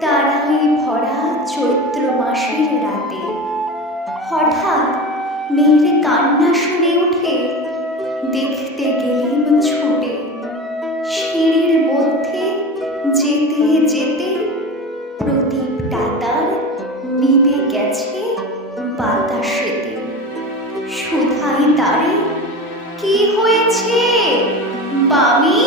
তারায় ভরা চৈত্র মাসের রাতে। হঠাৎ মেয়ের কান্না শুনে উঠে দেখতে গেলেন ছুটে। সিঁড়ির মধ্যে যেতে যেতে প্রদীপটা তার নিবে গেছে বাতাসেতে। সুধাই তারে, কি হয়েছে? বামি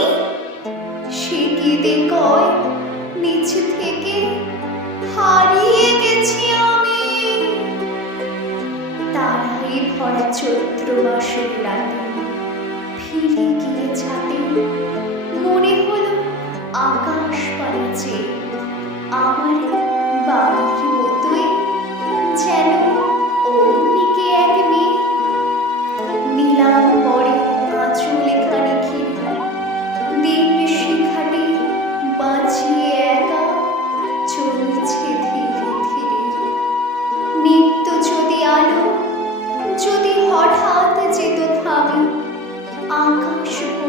পেয়েছি আমি। তারাই ভরা চৈত্র মাসের রাতে ফিরে 去。